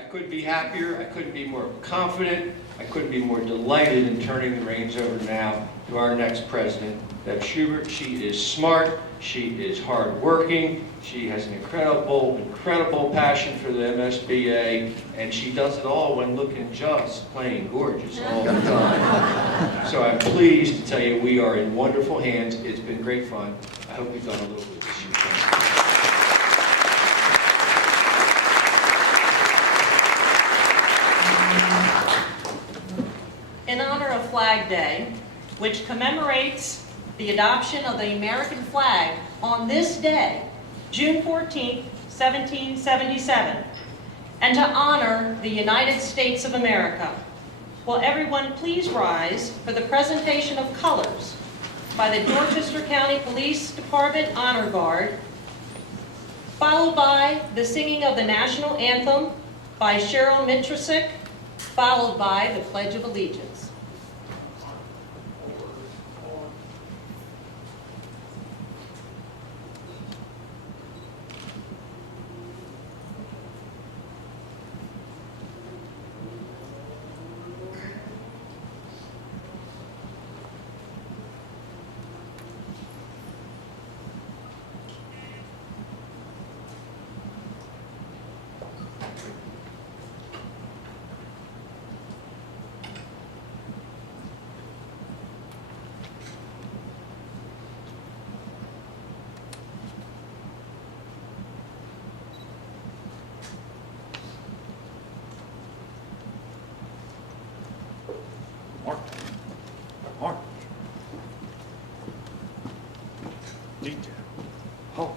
I couldn't be happier, I couldn't be more confident, I couldn't be more delighted in turning the reins over now to our next president, Deb Schubert. She is smart, she is hardworking, she has an incredible passion for the MSBA, and she does it all when looking just plain gorgeous all the time. So I'm pleased to tell you we are in wonderful hands. It's been great fun. I hope we've done a little bit this year. In honor of Flag Day, which commemorates the adoption of the American flag on this day, June 14, 1777, and to honor the United States of America, will everyone please rise for the presentation of colors by the Dorchester County Police Department Honor Guard, followed by the singing of the national anthem by Cheryl Mitrosic, followed by the Pledge of Allegiance. March. Detail. Halt.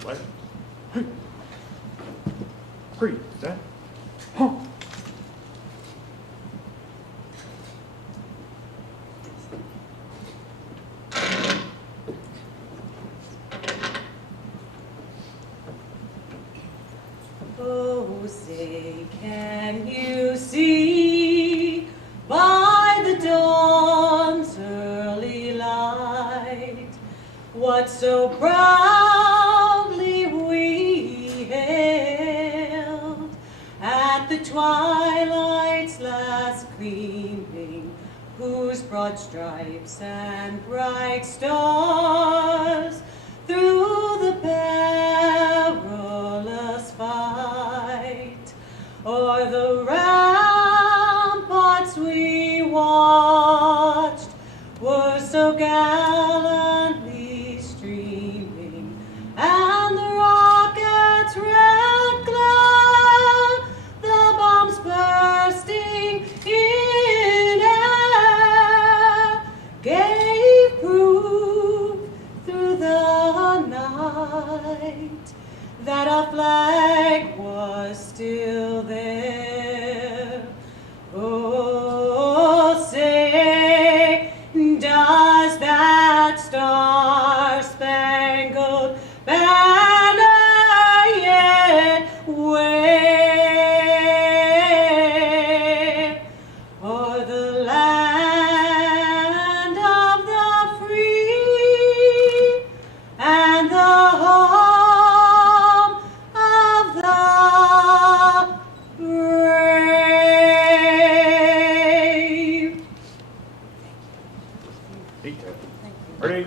Flag. Breathe. That. Halt. Oh, say, can you see by the dawn's early light what so proudly we hailed at the twilight's last gleaming, whose broad stripes and bright stars through the perilous fight o'er the ramparts we watched were so gallantly streaming, and the rockets' red glare, the bombs bursting in air, gave proof through the night that our flag was still there. Oh, say, does that star-spangled banner yet wave o'er the land of the free and the home of the brave? Detail. Ready?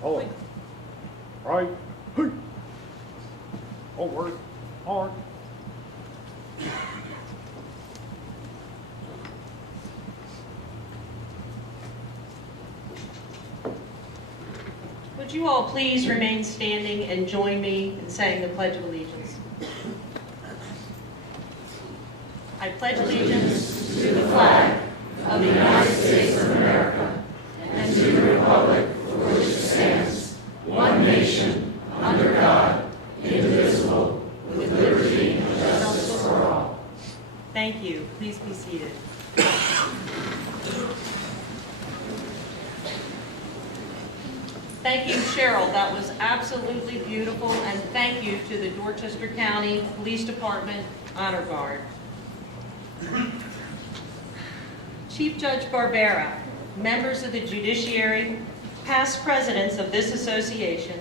Hold. Right. Forward. Hard. Would you all please remain standing and join me in saying the Pledge of Allegiance? I pledge allegiance to the flag of the United States of America and to the republic for which it stands, one nation, under God, indivisible, with liberty and justice for all. Thank you. Please be seated. Thank you, Cheryl. That was absolutely beautiful, and thank you to the Dorchester County Police Department Honor Guard. Chief Judge Barbera, members of the judiciary, past presidents of this association,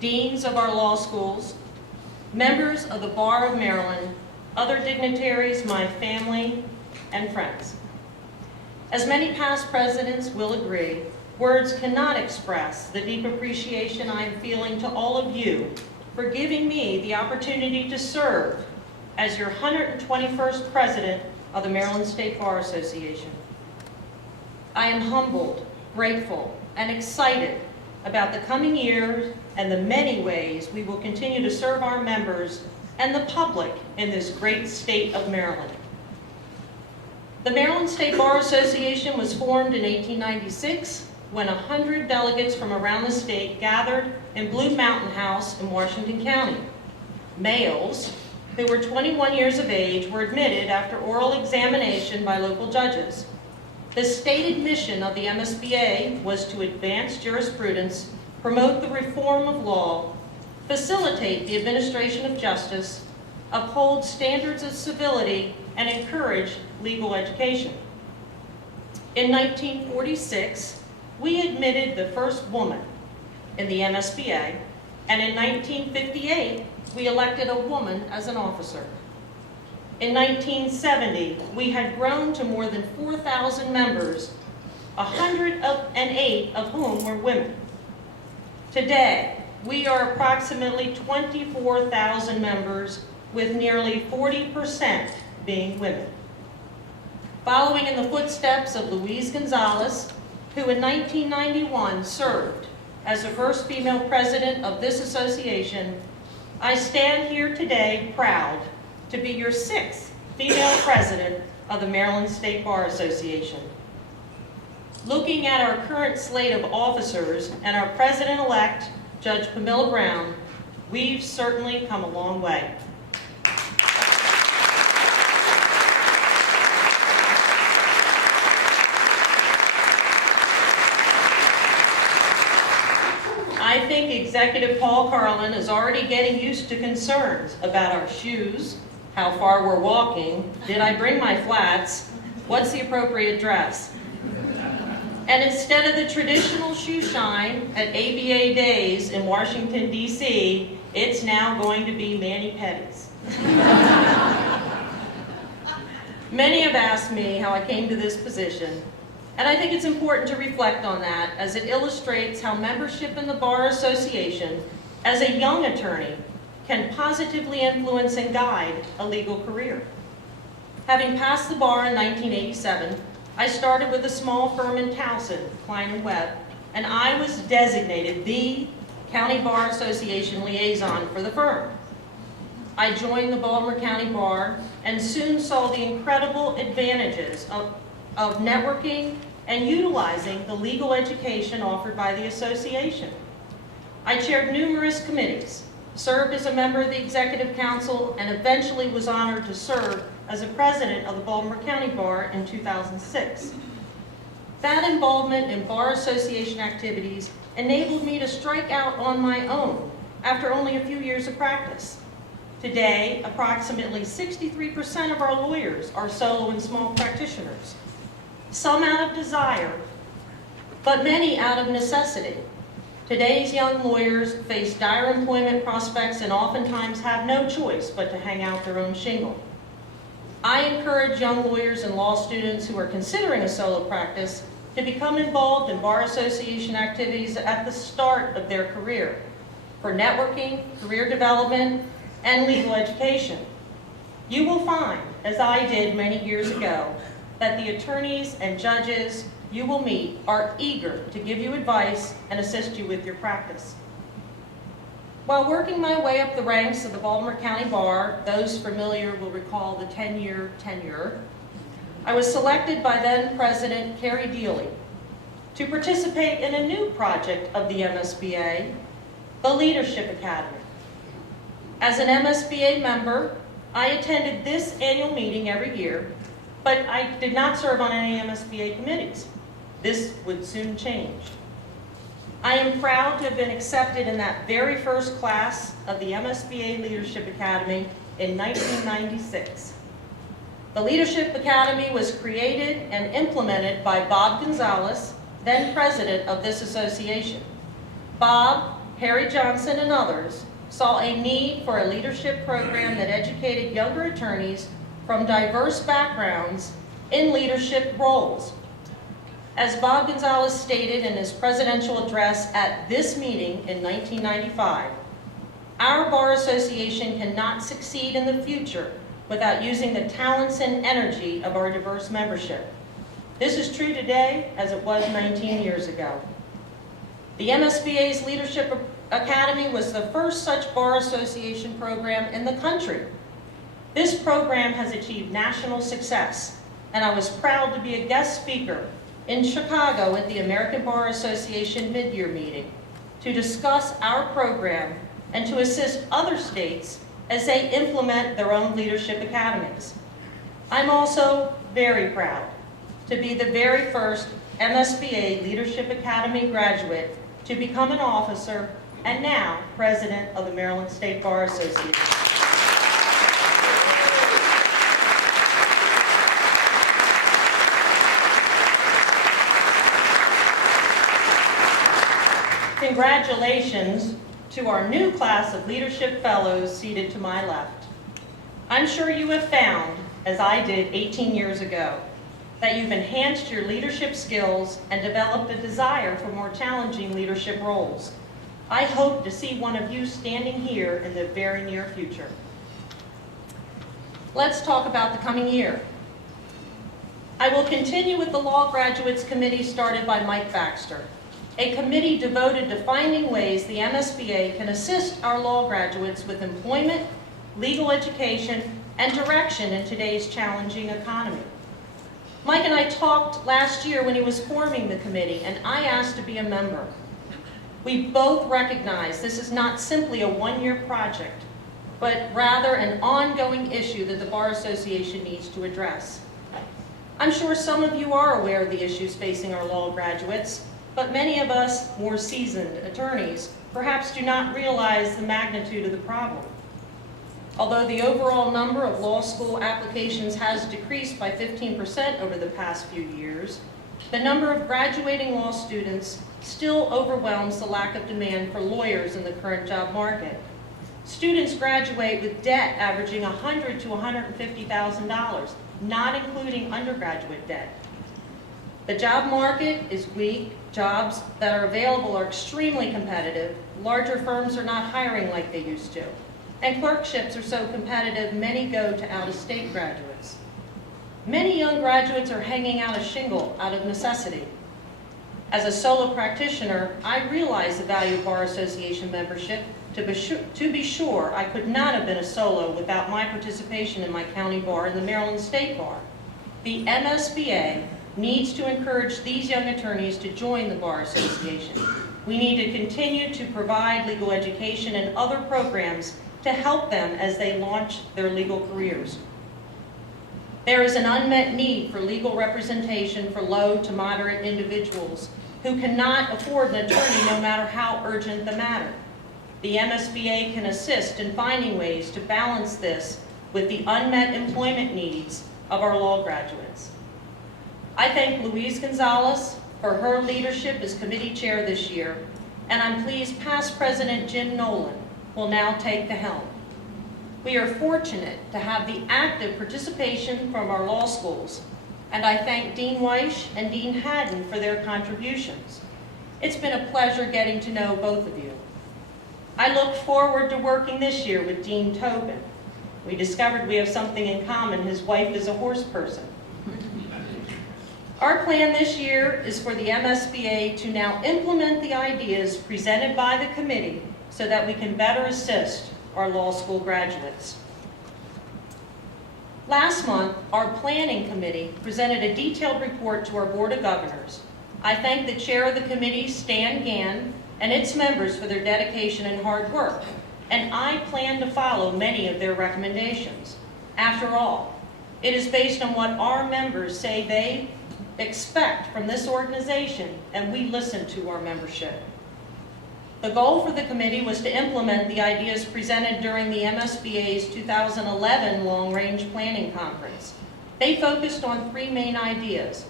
deans of our law schools, members of the Bar of Maryland, other dignitaries, my family, and friends. As many past presidents will agree, words cannot express the deep appreciation I am feeling to all of you for giving me the opportunity to serve as your 121st president of the Maryland State Bar Association. I am humbled, grateful, and excited about the coming years and the many ways we will continue to serve our members and the public in this great state of Maryland. The Maryland State Bar Association was formed in 1896 when 100 delegates from around the state gathered in Blue Mountain House in Washington County. Males who were 21 years of age were admitted after oral examination by local judges. The stated mission of the MSBA was to advance jurisprudence, promote the reform of law, facilitate the administration of justice, uphold standards of civility, and encourage legal education. In 1946, we admitted the first woman in the MSBA, and in 1958, we elected a woman as an officer. In 1970, we had grown to more than 4,000 members, 108 of whom were women. Today, we are approximately 24,000 members, with nearly 40% being women. Following in the footsteps of Louise Gonzalez, who in 1991 served as the first female president of this association, I stand here today proud to be your 6th female president of the Maryland State Bar Association. Looking at our current slate of officers and our president-elect, Judge Pamila Brown, we've certainly come a long way. I think Executive Paul Carlin is already getting used to concerns about our shoes, how far we're walking, did I bring my flats, what's the appropriate dress? And instead of the traditional shoe shine at ABA Days in Washington, D.C., it's now going to be mani-pedis. Many have asked me how I came to this position, and I think it's important to reflect on that as it illustrates how membership in the Bar Association as a young attorney can positively influence and guide a legal career. Having passed the bar in 1987, I started with a small firm in Towson, Klein & Webb, and I was designated the County Bar Association liaison for the firm. I joined the Baltimore County Bar and soon saw the incredible advantages of networking and utilizing the legal education offered by the association. I chaired numerous committees, served as a member of the Executive Council, and eventually was honored to serve as a president of the Baltimore County Bar in 2006. That involvement in Bar Association activities enabled me to strike out on my own after only a few years of practice. Today, approximately 63% of our lawyers are solo and small practitioners, some out of desire, but many out of necessity. Today's young lawyers face dire employment prospects and oftentimes have no choice but to hang out their own shingle. I encourage young lawyers and law students who are considering a solo practice to become involved in Bar Association activities at the start of their career for networking, career development, and legal education. You will find, as I did many years ago, that the attorneys and judges you will meet are eager to give you advice and assist you with your practice. While working my way up the ranks of the Baltimore County Bar, those familiar will recall the 10-year tenure, I was selected by then President Carrie Dealey to participate in a new project of the MSBA, the Leadership Academy. As an MSBA member, I attended this annual meeting every year, but I did not serve on any MSBA committees. This would soon change. I am proud to have been accepted in that very first class of the MSBA Leadership Academy in 1996. The Leadership Academy was created and implemented by Bob Gonzalez, then president of this association. Bob Harry Johnson, and others saw a need for a leadership program that educated younger attorneys from diverse backgrounds in leadership roles. As Bob Gonzalez stated in his presidential address at this meeting in 1995, our Bar Association cannot succeed in the future without using the talents and energy of our diverse membership. This is true today as it was 19 years ago. The MSBA's Leadership Academy was the first such Bar Association program in the country. This program has achieved national success, and I was proud to be a guest speaker in Chicago at the American Bar Association mid-year meeting to discuss our program and to assist other states as they implement their own leadership academies. I'm also very proud to be the very first MSBA Leadership Academy graduate to become an officer and now president of the Maryland State Bar Association. Congratulations to our new class of leadership fellows seated to my left. I'm sure you have found, as I did 18 years ago, that you've enhanced your leadership skills and developed a desire for more challenging leadership roles. I hope to see one of you standing here in the very near future. Let's talk about the coming year. I will continue with the Law Graduates Committee started by Mike Baxter, a committee devoted to finding ways the MSBA can assist our law graduates with employment, legal education, and direction in today's challenging economy. Mike and I talked last year when he was forming the committee, and I asked to be a member. We both recognize this is not simply a one-year project, but rather an ongoing issue that the Bar Association needs to address. I'm sure some of you are aware of the issues facing our law graduates, but many of us, more seasoned attorneys, perhaps do not realize the magnitude of the problem. Although the overall number of law school applications has decreased by 15% over the past few years, the number of graduating law students still overwhelms the lack of demand for lawyers in the current job market. Students graduate with debt averaging $100,000 to $150,000, not including undergraduate debt. The job market is weak, jobs that are available are extremely competitive, larger firms are not hiring like they used to, and clerkships are so competitive many go to out-of-state graduates. Many young graduates are hanging out a shingle out of necessity. As a solo practitioner, I realize the value of Bar Association membership. To be sure, I could not have been a solo without my participation in my county bar and the Maryland State Bar. The MSBA needs to encourage these young attorneys to join the Bar Association. We need to continue to provide legal education and other programs to help them as they launch their legal careers. There is an unmet need for legal representation for low to moderate individuals who cannot afford an attorney no matter how urgent the matter. The MSBA can assist in finding ways to balance this with the unmet employment needs of our law graduates. I thank Louise Gonzalez for her leadership as committee chair this year, and I'm pleased past President Jim Nolan will now take the helm. We are fortunate to have the active participation from our law schools, and I thank Dean Weish and Dean Haddon for their contributions. It's been a pleasure getting to know both of you. I look forward to working this year with Dean Tobin. We discovered we have something in common. His wife is a horse person. Our plan this year is for the MSBA to now implement the ideas presented by the committee so that we can better assist our law school graduates. Last month, our planning committee presented a detailed report to our Board of Governors. I thank the chair of the committee, Stan Gann, and its members for their dedication and hard work, and I plan to follow many of their recommendations. After all, it is based on what our members say they expect from this organization, and we listen to our membership. The goal for the committee was to implement the ideas presented during the MSBA's 2011 Long Range Planning Conference. They focused on three main ideas: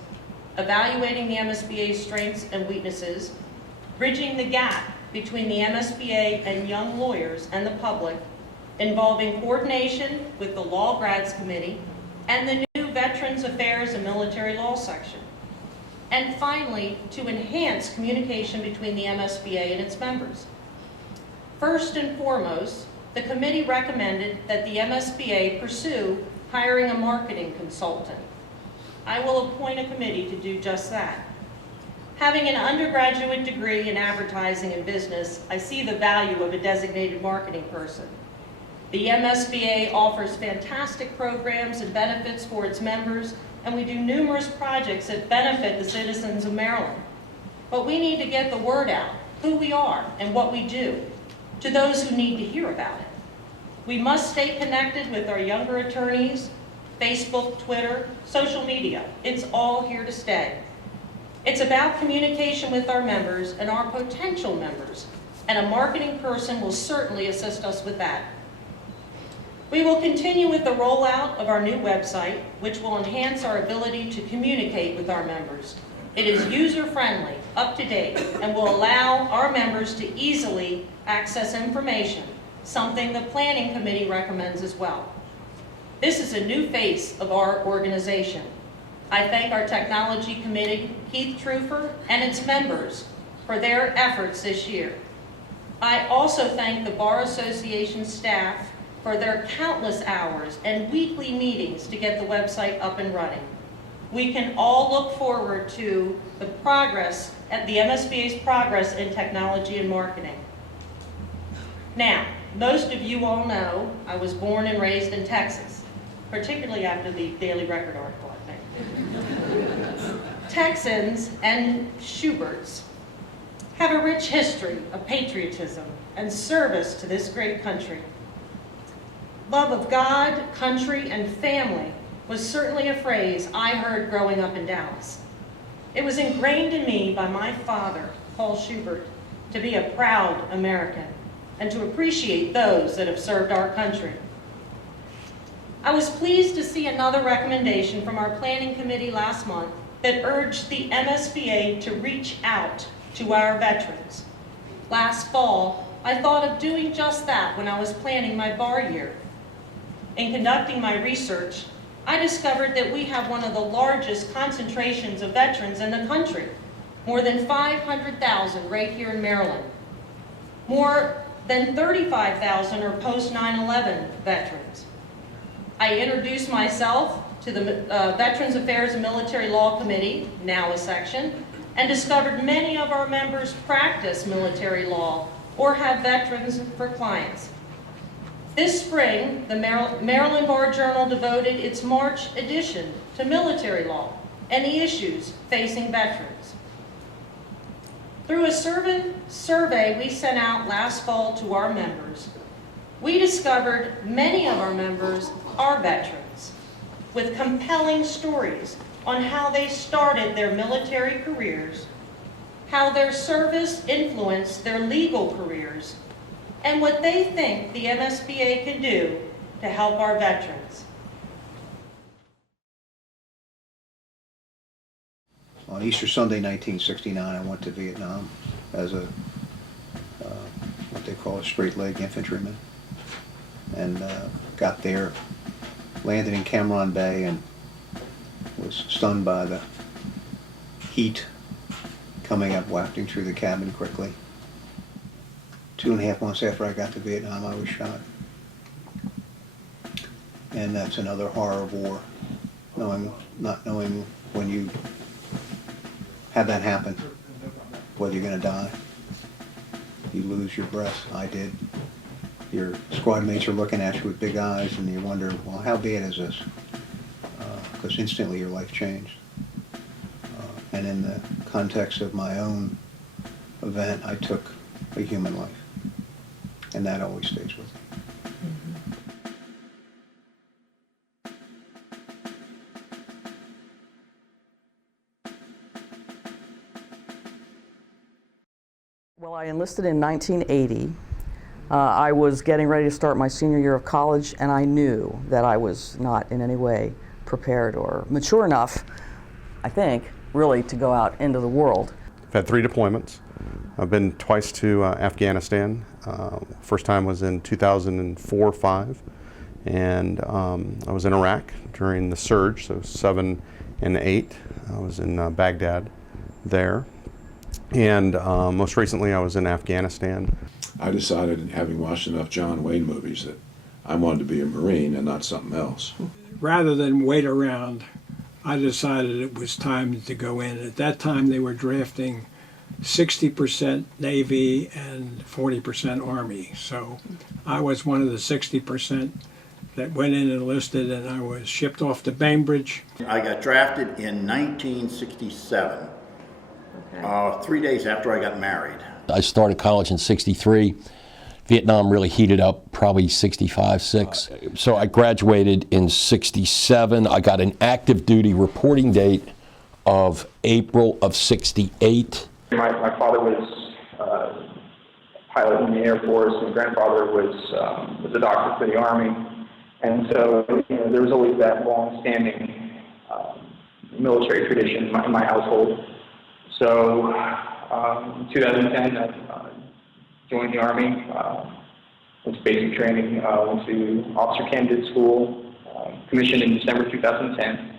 evaluating the MSBA's strengths and weaknesses, bridging the gap between the MSBA and young lawyers and the public, involving coordination with the Law Grads Committee and the new Veterans Affairs and Military Law section. And finally, to enhance communication between the MSBA and its members. First and foremost, the committee recommended that the MSBA pursue hiring a marketing consultant. I will appoint a committee to do just that. Having an undergraduate degree in advertising and business, I see the value of a designated marketing person. The MSBA offers fantastic programs and benefits for its members, and we do numerous projects that benefit the citizens of Maryland. But we need to get the word out, who we are and what we do, to those who need to hear about it. We must stay connected with our younger attorneys, Facebook, Twitter, social media. It's all here to stay. It's about communication with our members and our potential members, and a marketing person will certainly assist us with that. We will continue with the rollout of our new website, which will enhance our ability to communicate with our members. It is user-friendly, up-to-date, and will allow our members to easily access information, something the Planning Committee recommends as well. This is a new face of our organization. I thank our Technology Committee, Keith Trufer, and its members for their efforts this year. I also thank the Bar Association staff for their countless hours and weekly meetings to get the website up and running. We can all look forward to the progress, at the MSBA's progress in technology and marketing. Now, most of you all know I was born and raised in Texas, particularly after the Daily Record article, I think. Texans and Schuberts have a rich history of patriotism and service to this great country. Love of God, country, and family was certainly a phrase I heard growing up in Dallas. It was ingrained in me by my father, Paul Schubert, to be a proud American and to appreciate those that have served our country. I was pleased to see another recommendation from our Planning Committee last month that urged the MSBA to reach out to our veterans. Last fall, I thought of doing just that when I was planning my bar year. In conducting my research, I discovered that we have one of the largest concentrations of veterans in the country, more than 500,000 right here in Maryland. More than 35,000 are post 9/11 veterans. I introduced myself to the Veterans Affairs and Military Law Committee, now a section, and discovered many of our members practice military law or have veterans for clients. This spring, the Maryland Bar Journal devoted its March edition to military law and the issues facing veterans. Through a survey we sent out last fall to our members, we discovered many of our members are veterans with compelling stories on how they started their military careers, how their service influenced their legal careers, and what they think the MSBA can do to help our veterans. On Easter Sunday, 1969, I went to Vietnam as a what they call a straight-leg infantryman, and got there, landed in Cam Ranh Bay, and was stunned by the heat coming up, wafting through the cabin quickly. 2.5 months after I got to Vietnam, I was shot. And that's another horror of war, not knowing when you have that happen, whether you're going to die. You lose your breath. I did. Your squad mates are looking at you with big eyes, and you wonder, well, how bad is this? Because instantly your life changed. And in the context of my own event, I took a human life. And that always stays with me. Well, I enlisted in 1980. I was getting ready to start my senior year of college, and I knew that I was not in any way prepared or mature enough, I think, really to go out into the world. I've had 3 deployments. I've been twice to Afghanistan. First time was in 2004-05, and I was in Iraq during the surge, so 7 and 8. I was in Baghdad there, and most recently I was in Afghanistan. I decided, having watched enough John Wayne movies, that I wanted to be a Marine and not something else. Rather than wait around, I decided it was time to go in. At that time, they were drafting 60% Navy and 40% Army. So I was one of the 60% that went in and enlisted, and I was shipped off to Bainbridge. I got drafted in 1967, 3 days after I got married. I started college in '63. Vietnam really heated up probably 65, 6. So I graduated in '67. I got an active duty reporting date of April of '68. My father was a pilot in the Air Force, and grandfather was a doctor for the Army. And so, there was always that long-standing military tradition in my household. So, in 2010, I joined the Army, went to basic training, went to officer candidate school, commissioned in December 2010.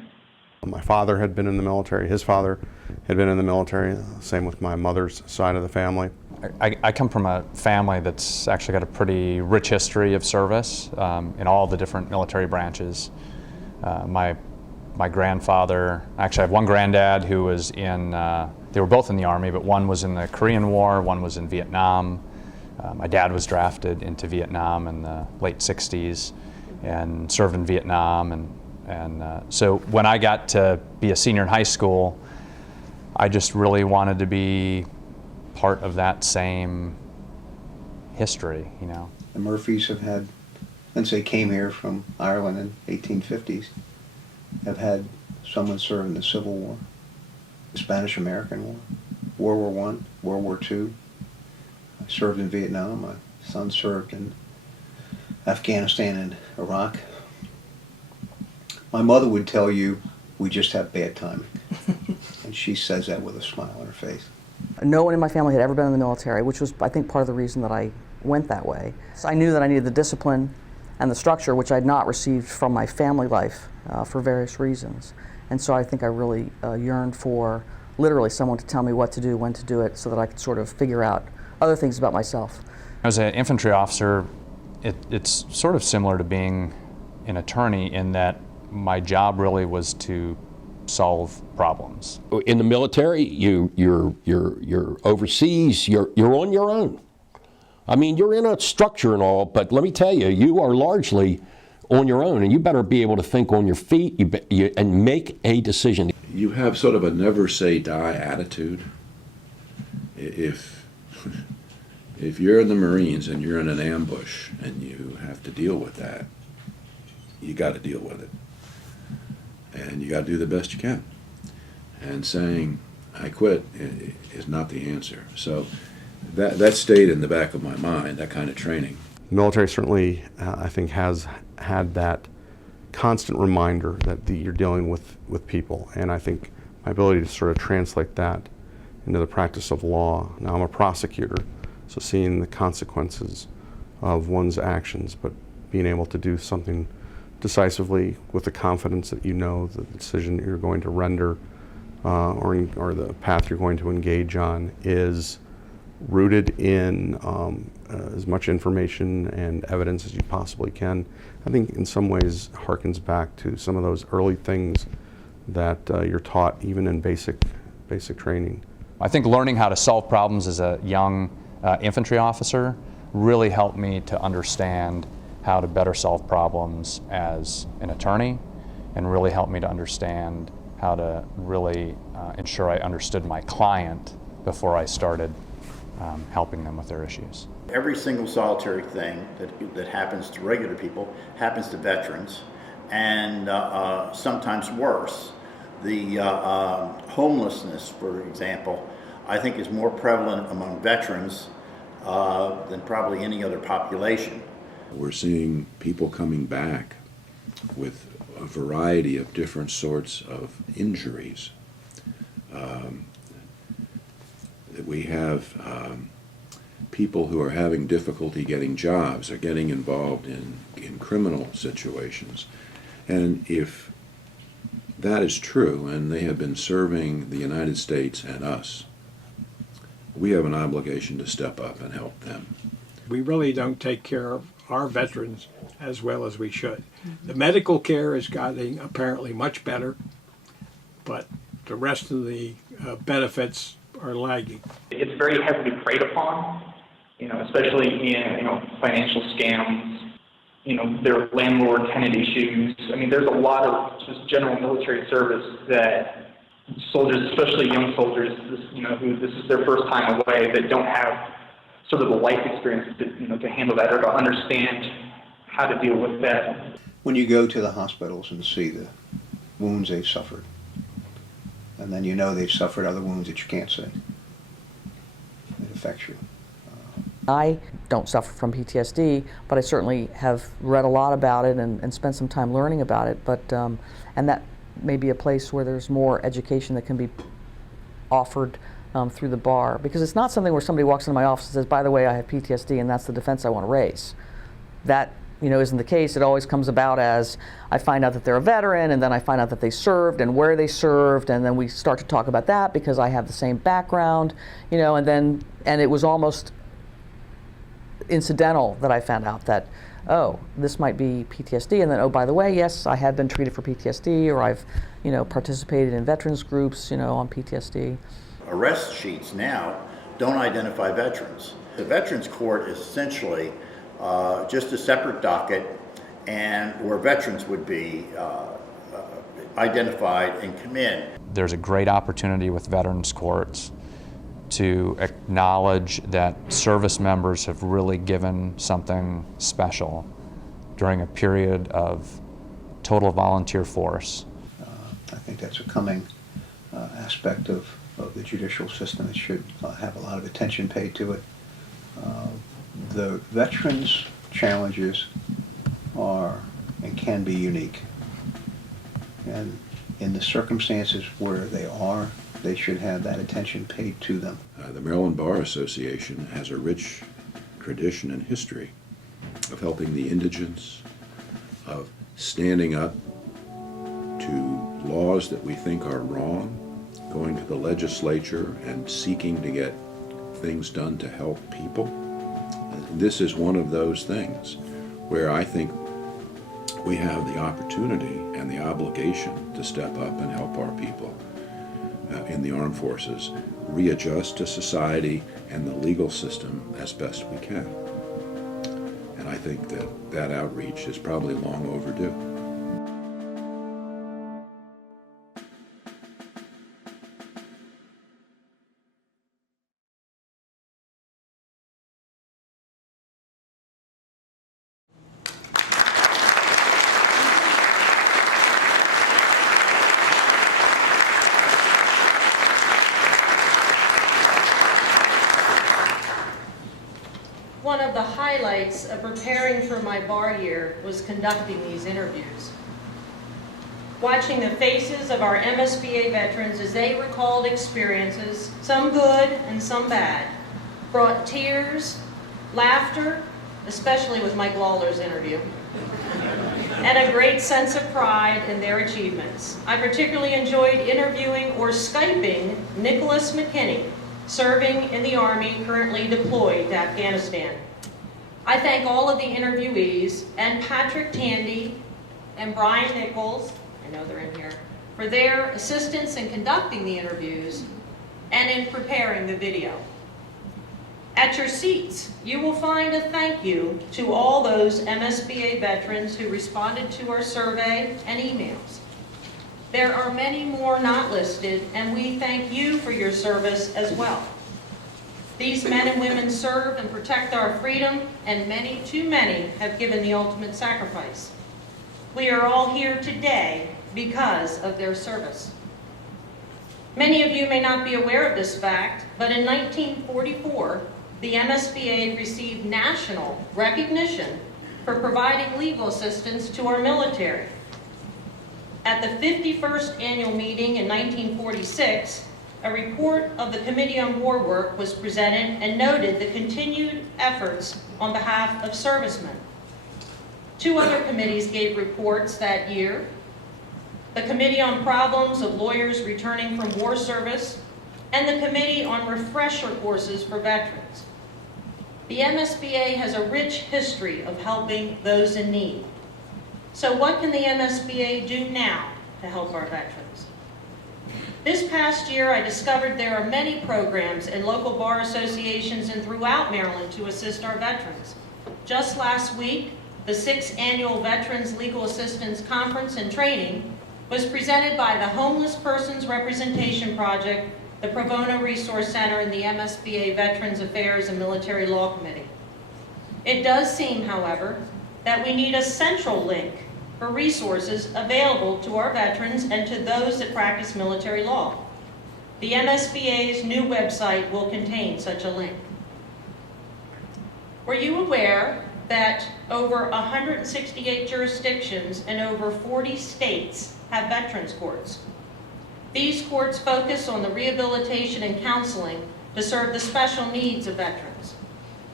My father had been in the military, his father had been in the military, same with my mother's side of the family. I come from a family that's actually got a pretty rich history of service in all the different military branches. My grandfather, actually I have one granddad who was in, they were both in the Army, but one was in the Korean War, one was in Vietnam. My dad was drafted into Vietnam in the late 60s and served in Vietnam. And so when I got to be a senior in high school, I just really wanted to be part of that same history, The Murphys have had, since they came here from Ireland in 1850s, have had someone serve in the Civil War, the Spanish-American War, World War I, World War II. I served in Vietnam. My son served in Afghanistan and Iraq. My mother would tell you, we just have bad timing. And she says that with a smile on her face. No one in my family had ever been in the military, which was, I think, part of the reason that I went that way. So I knew that I needed the discipline and the structure, which I'd not received from my family life for various reasons. And so I think I really yearned for literally someone to tell me what to do, when to do it, so that I could sort of figure out other things about myself. As an infantry officer, it's sort of similar to being an attorney in that my job really was to solve problems. In the military, you're overseas. You're on your own. I mean, you're in a structure and all, but let me tell you, you are largely on your own, and you better be able to think on your feet and make a decision. You have sort of a never say die attitude. If you're in the Marines and you're in an ambush and you have to deal with that, you got to deal with it. And you got to do the best you can. And saying, I quit, is not the answer. So that stayed in the back of my mind, that kind of training. The military certainly, I think, has had that constant reminder that you're dealing with people. And I think my ability to sort of translate that into the practice of law. Now I'm a prosecutor, so seeing the consequences of one's actions, but being able to do something decisively with the confidence that you know the decision you're going to render or the path you're going to engage on is rooted in as much information and evidence as you possibly can. I think in some ways harkens back to some of those early things that you're taught even in basic training. I think learning how to solve problems as a young infantry officer really helped me to understand how to better solve problems as an attorney, and really helped me to understand how to really ensure I understood my client before I started helping them with their issues. Every single solitary thing that happens to regular people happens to veterans, and sometimes worse. The homelessness, for example, I think is more prevalent among veterans than probably any other population. We're seeing people coming back with a variety of different sorts of injuries. we have people who are having difficulty getting jobs or getting involved in criminal situations. And if that is true, and they have been serving the United States and us, we have an obligation to step up and help them. We really don't take care of our veterans as well as we should. The medical care is getting apparently much better, but the rest of the benefits are lagging. It's very heavily preyed upon, especially in, financial scams, there are landlord-tenant issues. I mean, there's a lot of just general military service that soldiers, especially young soldiers, who this is their first time away, that don't have sort of the life experience to handle that or to understand how to deal with that. When you go to the hospitals and see the wounds they've suffered, and then they've suffered other wounds that you can't see, it affects you. I don't suffer from PTSD, but I certainly have read a lot about it and spent some time learning about it. But and that may be a place where there's more education that can be offered through the bar, because it's not something where somebody walks into my office and says, "By the way, I have PTSD, and that's the defense I want to raise." That isn't the case. It always comes about as I find out that they're a veteran, and then I find out that they served and where they served, and then we start to talk about that because I have the same background, and it was almost incidental that I found out that, oh, this might be PTSD, and then, oh, by the way, yes, I have been treated for PTSD, or I've, participated in veterans groups, on PTSD. Arrest sheets now don't identify veterans. The Veterans Court is essentially just a separate docket, and where veterans would be identified and come in. There's a great opportunity with veterans courts to acknowledge that service members have really given something special during a period of total volunteer force. I think that's a coming aspect of the judicial system that should have a lot of attention paid to it. The veterans' challenges are and can be unique. And in the circumstances where they should have that attention paid to them. The Maryland Bar Association has a rich tradition and history of helping the indigents, of standing up to laws that we think are wrong, going to the legislature and seeking to get things done to help people. This is one of those things where I think we have the opportunity and the obligation to step up and help our people in the armed forces readjust to society and the legal system as best we can. And I think that outreach is probably long overdue. One of the highlights of preparing for my bar year was conducting these interviews. Watching the faces of our MSBA veterans as they recalled experiences, some good and some bad, brought tears, laughter, especially with Mike Lawler's interview, and a great sense of pride in their achievements. I particularly enjoyed interviewing or Skyping Nicholas McKinney, serving in the Army, currently deployed to Afghanistan. I thank all of the interviewees and Patrick Tandy and Brian Nichols, I know they're in here, for their assistance in conducting the interviews and in preparing the video. At your seats, you will find a thank you to all those MSBA veterans who responded to our survey and emails. There are many more not listed, and we thank you for your service as well. These men and women serve and protect our freedom, and many, too many, have given the ultimate sacrifice. We are all here today because of their service. Many of you may not be aware of this fact, but in 1944, the MSBA received national recognition for providing legal assistance to our military. At the 51st Annual Meeting in 1946, a report of the Committee on War Work was presented and noted the continued efforts on behalf of servicemen. 2 other committees gave reports that year. The Committee on Problems of Lawyers Returning from War Service and the Committee on Refresher Courses for Veterans. The MSBA has a rich history of helping those in need. So what can the MSBA do now to help our veterans? This past year, I discovered there are many programs in local bar associations and throughout Maryland to assist our veterans. Just last week, the 6th Annual Veterans Legal Assistance Conference and Training was presented by the Homeless Persons Representation Project, the Pro Bono Resource Center, and the MSBA Veterans Affairs and Military Law Committee. It does seem, however, that we need a central link for resources available to our veterans and to those that practice military law. The MSBA's new website will contain such a link. Were you aware that over 168 jurisdictions and over 40 states have veterans courts? These courts focus on the rehabilitation and counseling to serve the special needs of veterans,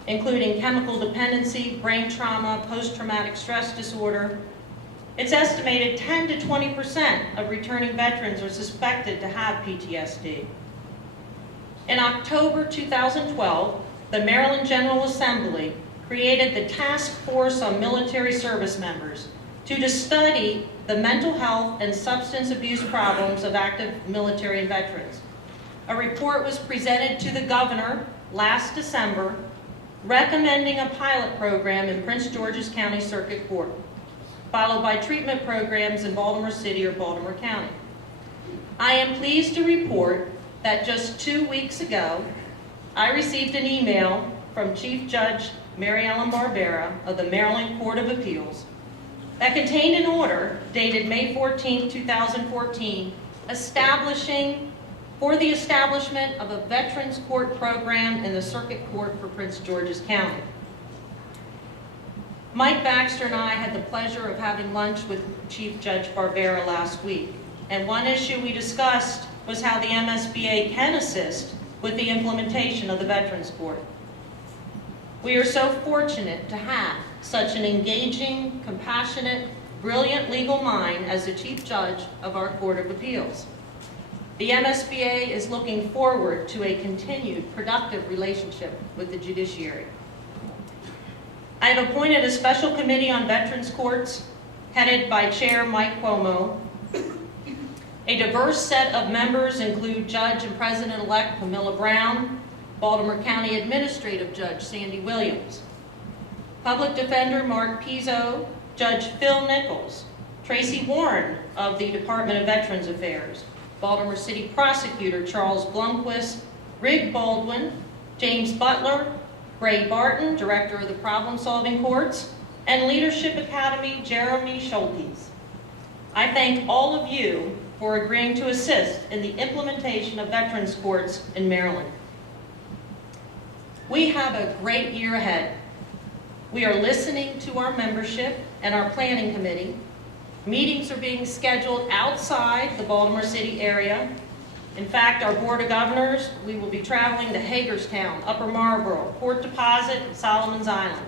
including chemical dependency, brain trauma, post-traumatic stress disorder. It's estimated 10 to 20% of returning veterans are suspected to have PTSD. In October 2012, the Maryland General Assembly created the Task Force on Military Service Members to study the mental health and substance abuse problems of active military and veterans. A report was presented to the governor last December recommending a pilot program in Prince George's County Circuit Court, followed by treatment programs in Baltimore City or Baltimore County. I am pleased to report that just 2 weeks ago, I received an email from Chief Judge Mary Ellen Barbera of the Maryland Court of Appeals that contained an order dated May 14, 2014, establishing for the establishment of a Veterans Court program in the Circuit Court for Prince George's County. Mike Baxter and I had the pleasure of having lunch with Chief Judge Barbera last week, and one issue we discussed was how the MSBA can assist with the implementation of the Veterans Court. We are so fortunate to have such an engaging, compassionate, brilliant legal mind as the Chief Judge of our Court of Appeals. The MSBA is looking forward to a continued productive relationship with the judiciary. I have appointed a special committee on Veterans Courts, headed by Chair Mike Cuomo. A diverse set of members include Judge and President-elect Pamila Brown, Baltimore County Administrative Judge Sandy Williams, Public Defender Mark Pizzo, Judge Phil Nichols, Tracy Warren of the Department of Veterans Affairs, Baltimore City Prosecutor Charles Blomquist, Rig Baldwin, James Butler, Gray Barton, Director of the Problem Solving Courts, and Leadership Academy Jeremy Schultes. I thank all of you for agreeing to assist in the implementation of Veterans Courts in Maryland. We have a great year ahead. We are listening to our membership and our planning committee. Meetings are being scheduled outside the Baltimore City area. In fact, our Board of Governors, we will be traveling to Hagerstown, Upper Marlboro, Port Deposit, and Solomon's Island.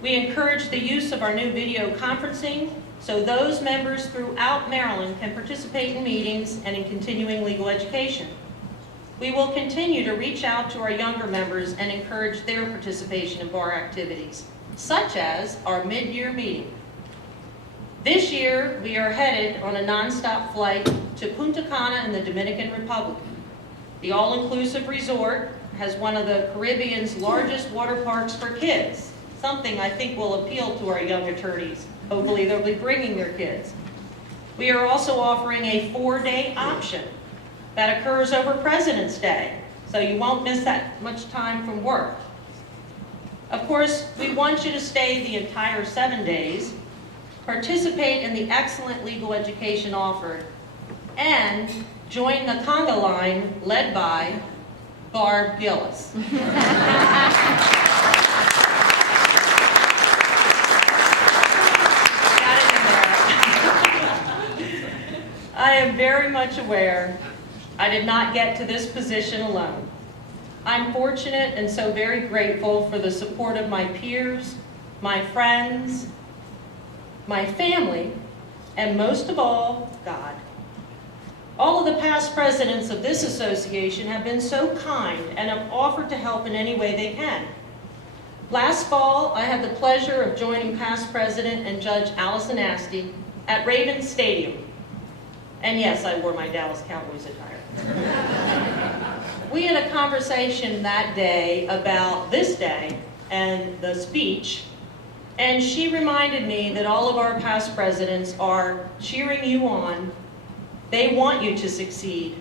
We encourage the use of our new video conferencing so those members throughout Maryland can participate in meetings and in continuing legal education. We will continue to reach out to our younger members and encourage their participation in bar activities, such as our mid-year meeting. This year, we are headed on a nonstop flight to Punta Cana in the Dominican Republic. The all-inclusive resort has one of the Caribbean's largest water parks for kids, something I think will appeal to our young attorneys. Hopefully, they'll be bringing their kids. We are also offering a 4-day option that occurs over President's Day, so you won't miss that much time from work. Of course, we want you to stay the entire 7 days, participate in the excellent legal education offered, and join the conga line led by Barb Gillis. I am very much aware I did not get to this position alone. I'm fortunate and so very grateful for the support of my peers, my friends, my family, and most of all, God. All of the past presidents of this association have been so kind and have offered to help in any way they can. Last fall, I had the pleasure of joining past president and Judge Allison Asti at Ravens Stadium. And yes, I wore my Dallas Cowboys attire. We had a conversation that day about this day and the speech, and she reminded me that all of our past presidents are cheering you on. They want you to succeed,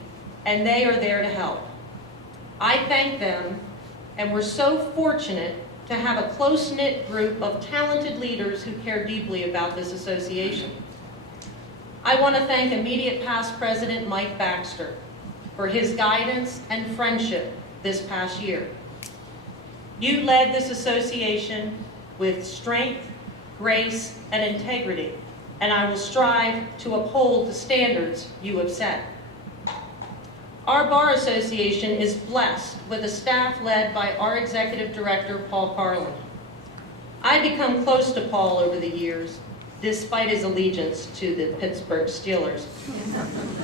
and they are there to help. I thank them, and we're so fortunate to have a close-knit group of talented leaders who care deeply about this association. I want to thank immediate past President Mike Baxter for his guidance and friendship this past year. You led this association with strength, grace, and integrity, and I will strive to uphold the standards you have set. Our Bar Association is blessed with a staff led by our Executive Director, Paul Carlin. I've become close to Paul over the years, despite his allegiance to the Pittsburgh Steelers.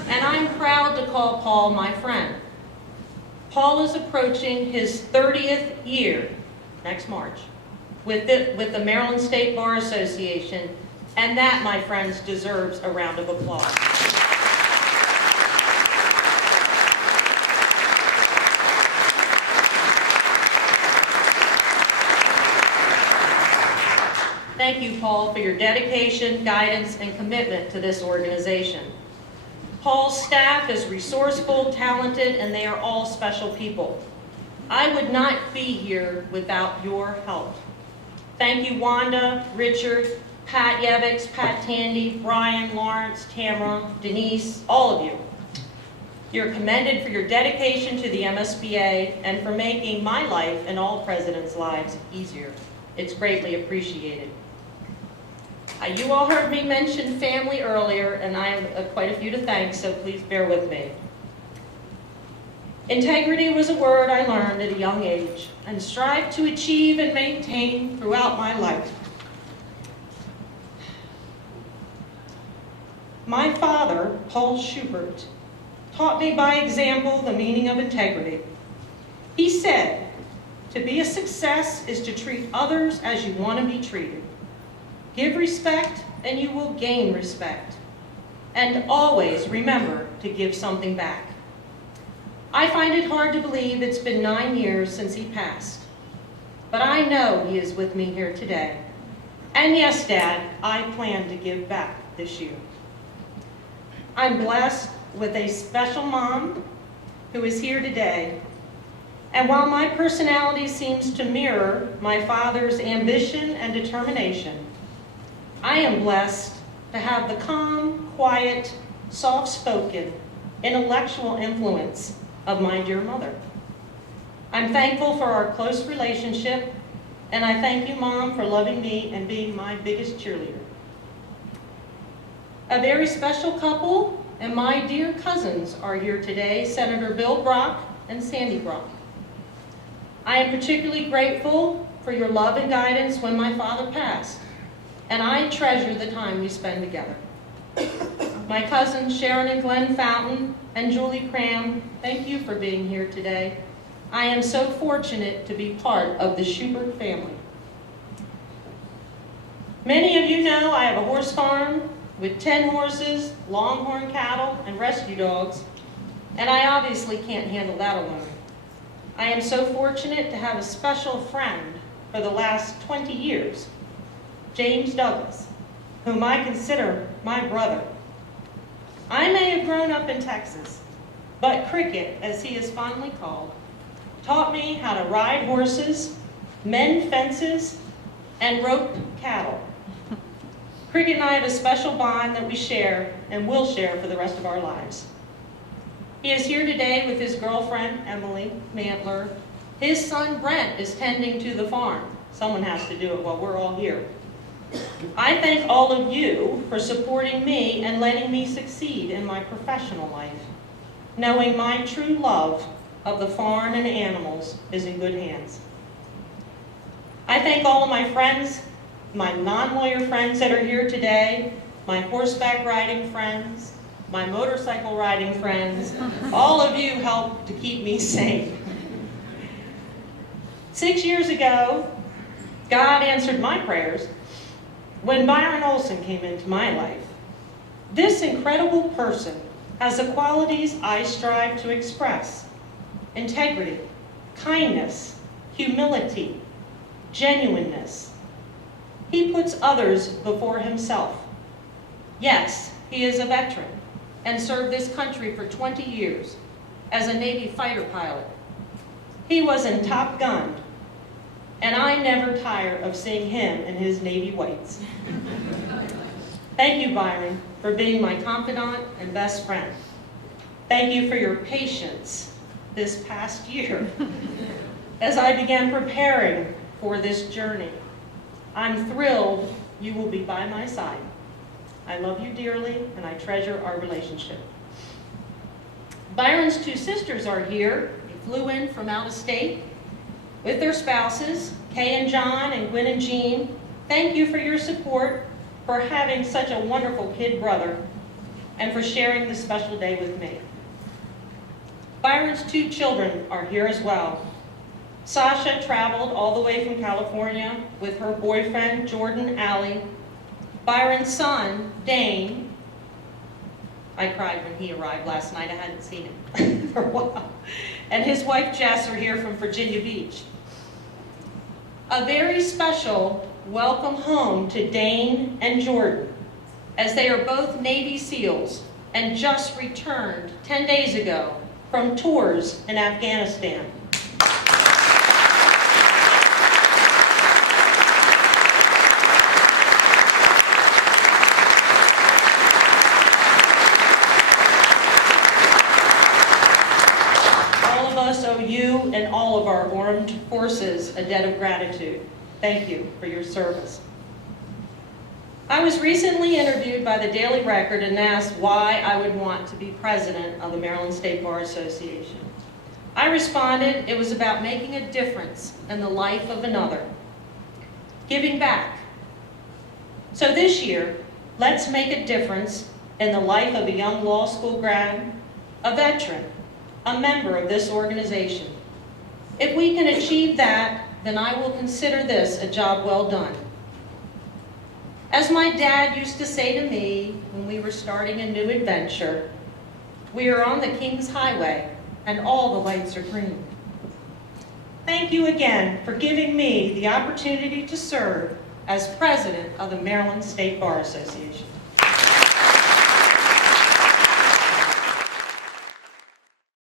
And I'm proud to call Paul my friend. Paul is approaching his 30th year next March with the Maryland State Bar Association, and that, my friends, deserves a round of applause. Thank you, Paul, for your dedication, guidance, and commitment to this organization. Paul's staff is resourceful, talented, and they are all special people. I would not be here without your help. Thank you, Wanda, Richard, Pat Yevics, Pat Tandy, Brian, Lawrence, Tamara, Denise, all of you. You're commended for your dedication to the MSBA and for making my life and all presidents' lives easier. It's greatly appreciated. You all heard me mention family earlier, and I have quite a few to thank, so please bear with me. Integrity was a word I learned at a young age and strive to achieve and maintain throughout my life. My father, Paul Schubert, taught me by example the meaning of integrity. He said, "To be a success is to treat others as you want to be treated. Give respect and you will gain respect. And always remember to give something back." I find it hard to believe it's been 9 years since he passed, but I know he is with me here today. And yes, Dad, I plan to give back this year. I'm blessed with a special mom who is here today. And while my personality seems to mirror my father's ambition and determination, I am blessed to have the calm, quiet, soft-spoken, intellectual influence of my dear mother. I'm thankful for our close relationship, and I thank you, Mom, for loving me and being my biggest cheerleader. A very special couple and my dear cousins are here today, Senator Bill Brock and Sandy Brock. I am particularly grateful for your love and guidance when my father passed, and I treasure the time we spend together. My cousins Sharon and Glenn Fountain and Julie Cram, thank you for being here today. I am so fortunate to be part of the Schubert family. Many of you know I have a horse farm with 10 horses, longhorn cattle, and rescue dogs, and I obviously can't handle that alone. I am so fortunate to have a special friend for the last 20 years, James Douglas, whom I consider my brother. I may have grown up in Texas, but Cricket, as he is fondly called, taught me how to ride horses, mend fences, and rope cattle. Cricket and I have a special bond that we share and will share for the rest of our lives. He is here today with his girlfriend, Emily Mantler. His son, Brent, is tending to the farm. Someone has to do it while we're all here. I thank all of you for supporting me and letting me succeed in my professional life. knowing my true love of the farm and animals is in good hands. I thank all of my friends, my non-lawyer friends that are here today, my horseback riding friends, my motorcycle riding friends. All of you help to keep me sane. 6 years ago, God answered my prayers when Byron Olson came into my life. This incredible person has the qualities I strive to express: integrity, kindness, humility, genuineness. He puts others before himself. Yes, he is a veteran and served this country for 20 years as a Navy fighter pilot. He was in Top Gun, and I never tire of seeing him in his Navy whites. Thank you, Byron, for being my confidant and best friend. Thank you for your patience this past year as I began preparing for this journey. I'm thrilled you will be by my side. I love you dearly, and I treasure our relationship. Byron's two sisters are here. They flew in from out of state with their spouses, Kay and John and Gwen and Jean. Thank you for your support, for having such a wonderful kid brother, and for sharing this special day with me. Byron's two children are here as well. Sasha traveled all the way from California with her boyfriend, Jordan Alley. Byron's son, Dane. I cried when he arrived last night. I hadn't seen him for a while. And his wife, Jess, are here from Virginia Beach. A very special welcome home to Dane and Jordan, as they are both Navy SEALs and just returned 10 days ago from tours in Afghanistan. You and all of our armed forces a debt of gratitude. Thank you for your service. I was recently interviewed by the Daily Record and asked why I would want to be president of the Maryland State Bar Association. I responded it was about making a difference in the life of another, giving back. So this year, let's make a difference in the life of a young law school grad, a veteran, a member of this organization. If we can achieve that, then I will consider this a job well done. As my dad used to say to me when we were starting a new adventure, we are on the King's Highway and all the lights are green. Thank you again for giving me the opportunity to serve as president of the Maryland State Bar Association.